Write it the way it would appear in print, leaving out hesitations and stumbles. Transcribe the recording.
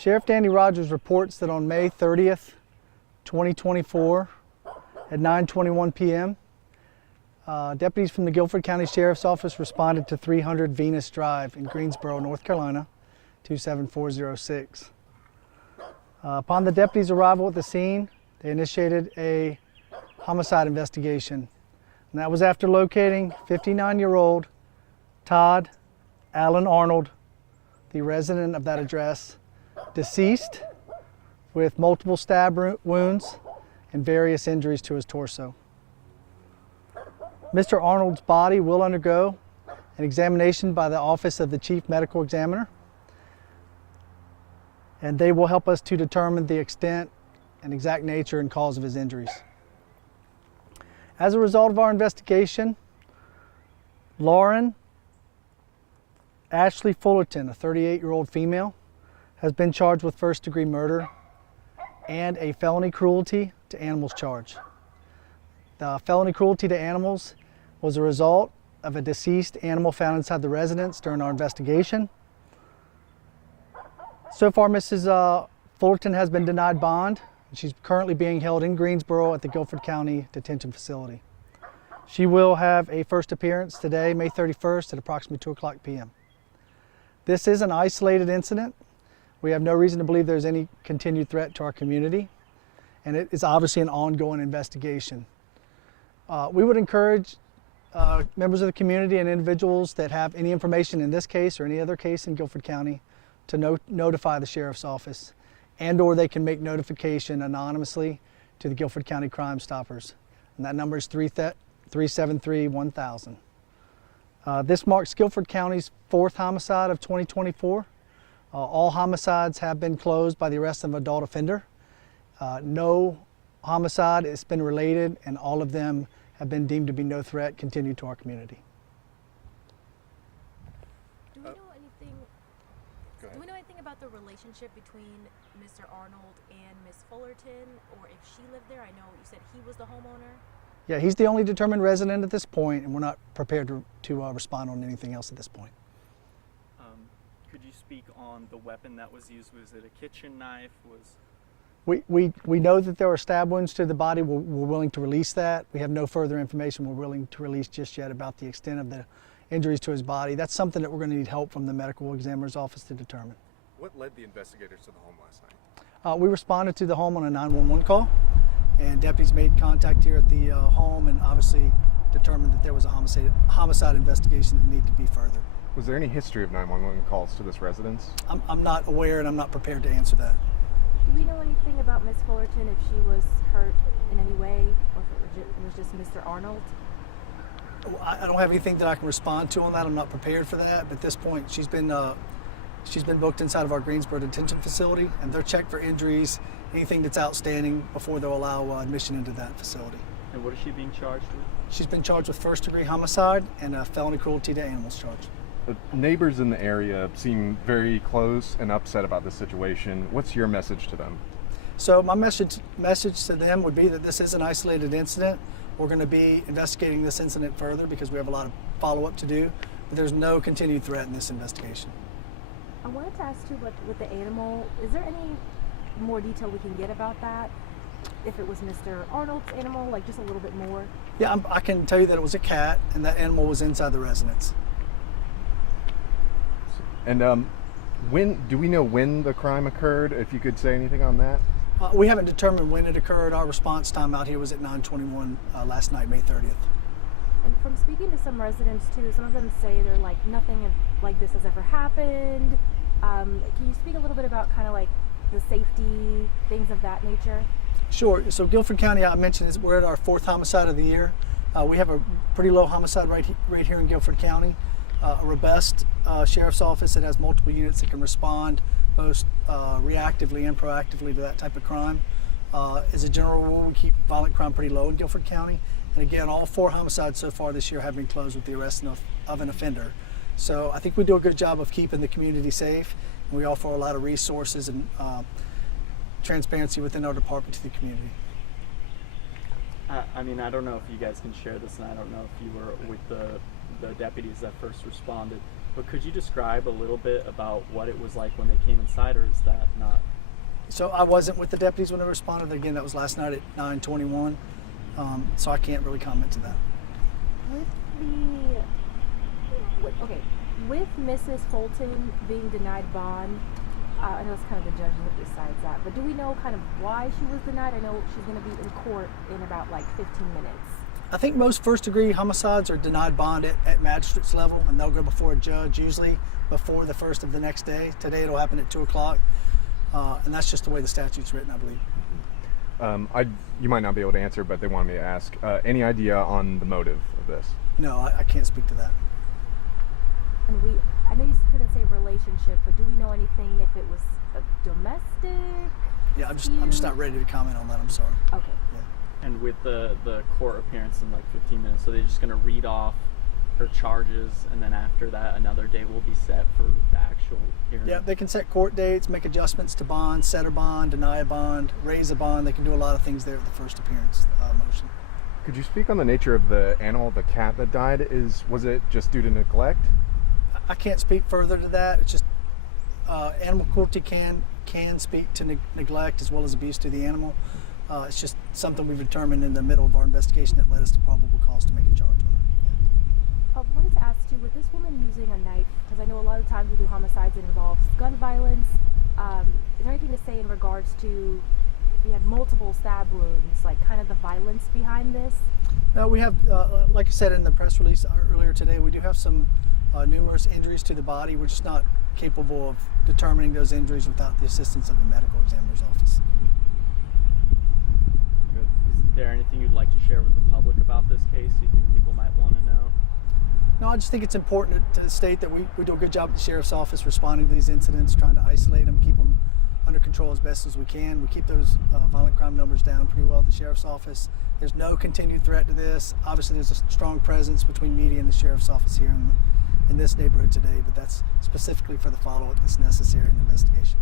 Sheriff Danny Rogers reports that on May 30th, 2024, at 9:21 p.m., deputies from the Guilford County Sheriff's Office responded to 300 Venus Drive in Greensboro, North Carolina, 27406. Upon the deputies' arrival at the scene, they initiated a homicide investigation. And that was after locating 59-year-old Todd Allen Arnold, the resident of that address, deceased with multiple stab wounds and various injuries to his torso. Mr. Arnold's body will undergo an examination by the Office of the Chief Medical Examiner, and they will help us to determine the extent and exact nature and cause of his injuries. As a result of our investigation, Lauren Ashley Fullerton, a 38-year-old female, has been charged with first-degree murder and a felony cruelty to animals charge. The felony cruelty to animals was a result of a deceased animal found inside the residence during our investigation. So far, Mrs. Fullerton has been denied bond. She's currently being held in Greensboro at the Guilford County Detention Facility. She will have a first appearance today, May 31st at approximately 2:00 p.m. This is an isolated incident. We have no reason to believe there's any continued threat to our community, and it is obviously an ongoing investigation. We would encourage members of the community and individuals that have any information in this case or any other case in Guilford County to notify the Sheriff's Office, and/or they can make notification anonymously to the Guilford County Crime Stoppers. And that number is 373-1000. This marks Guilford County's 4th homicide of 2024. All homicides have been closed by the arrest of an adult offender. No homicide has been related, and all of them have been deemed to be no threat continued to our community. Do we know anything about the relationship between Mr. Arnold and Ms. Fullerton, or if she lived there? I know you said he was the homeowner. Yeah, he's the only determined resident at this point, and we're not prepared to respond on anything else at this point. Could you speak on the weapon that was used? Was it a kitchen knife? We know that there were stab wounds to the body. We're willing to release that. We have no further information we're willing to release just yet about the extent of the injuries to his body. That's something that we're going to need help from the medical examiner's office to determine. What led the investigators to the home last night? We responded to the home on a 911 call, and deputies made contact here at the home and obviously determined that there was a homicide investigation that needed to be furthered. Was there any history of 911 calls to this residence? I'm not aware, and I'm not prepared to answer that. Do we know anything about Ms. Fullerton, if she was hurt in any way, or if it was just Mr. Arnold? I don't have anything that I can respond to on that. I'm not prepared for that. But at this point, she's been booked inside of our Greensboro detention facility, and they're checked for injuries, anything that's outstanding before they'll allow admission into that facility. And what is she being charged with? She's been charged with first-degree homicide and a felony cruelty to animals charge. The neighbors in the area seem very close and upset about this situation. What's your message to them? So my message to them would be that this is an isolated incident. We're going to be investigating this incident further because we have a lot of follow-up to do, but there's no continued threat in this investigation. I wanted to ask too, with the animal, is there any more detail we can get about that? If it was Mr. Arnold's animal, like just a little bit more? Yeah, I can tell you that it was a cat, and that animal was inside the residence. And do we know when the crime occurred, if you could say anything on that? We haven't determined when it occurred. Our response time out here was at 9:21 last night, May 30th. And from speaking to some residents too, some of them say they're like, nothing like this has ever happened. Can you speak a little bit about kind of like the safety, things of that nature? Sure. So Guilford County, I mentioned, we're at our 4th homicide of the year. We have a pretty low homicide right here in Guilford County. A robust sheriff's office that has multiple units that can respond both reactively and proactively to that type of crime. As a general rule, we keep violent crime pretty low in Guilford County. And again, all 4 homicides so far this year have been closed with the arrest of an offender. So I think we do a good job of keeping the community safe, and we offer a lot of resources and transparency within our department to the community. I mean, I don't know if you guys can share this, and I don't know if you were with the deputies that first responded. But could you describe a little bit about what it was like when they came inside, or is that not? So I wasn't with the deputies when they responded. Again, that was last night at 9:21. So I can't really comment to that. With Mrs. Holton being denied bond, I know it's kind of the judge that decides that, but do we know kind of why she was denied? I know she's going to be in court in about like 15 minutes. I think most first-degree homicides are denied bond at magistrate's level, and they'll go before a judge, usually before the first of the next day. Today it'll happen at 2 o'clock, and that's just the way the statute's written, I believe. You might not be able to answer, but they wanted me to ask. Any idea on the motive of this? No, I can't speak to that. And I know you couldn't say relationship, but do we know anything if it was a domestic? Yeah, I'm just not ready to comment on that. I'm sorry. Okay. Yeah. And with the court appearance in like 15 minutes, so they're just going to read off her charges, and then after that, another day will be set for the actual hearing. Yeah, they can set court dates, make adjustments to bond, set a bond, deny a bond, raise a bond. They can do a lot of things there at the first appearance motion. Could you speak on the nature of the animal, the cat that died? Was it just due to neglect? I can't speak further to that. It's just animal cruelty can speak to neglect as well as abuse to the animal. It's just something we've determined in the middle of our investigation that led us to probable cause to make a charge on it. I wanted to ask too, with this woman using a knife, because I know a lot of times we do homicides that involves gun violence. Is there anything to say in regards to if you had multiple stab wounds, like kind of the violence behind this? No, we have, like I said in the press release earlier today, we do have some numerous injuries to the body. We're just not capable of determining those injuries without the assistance of the medical examiner's office. Good. Is there anything you'd like to share with the public about this case you think people might want to know? No, I just think it's important to state that we do a good job at the sheriff's office responding to these incidents, trying to isolate them, keep them under control as best as we can. We keep those violent crime numbers down pretty well at the sheriff's office. There's no continued threat to this. Obviously, there's a strong presence between media and the sheriff's office here in this neighborhood today, but that's specifically for the follow-up that's necessary in the investigation.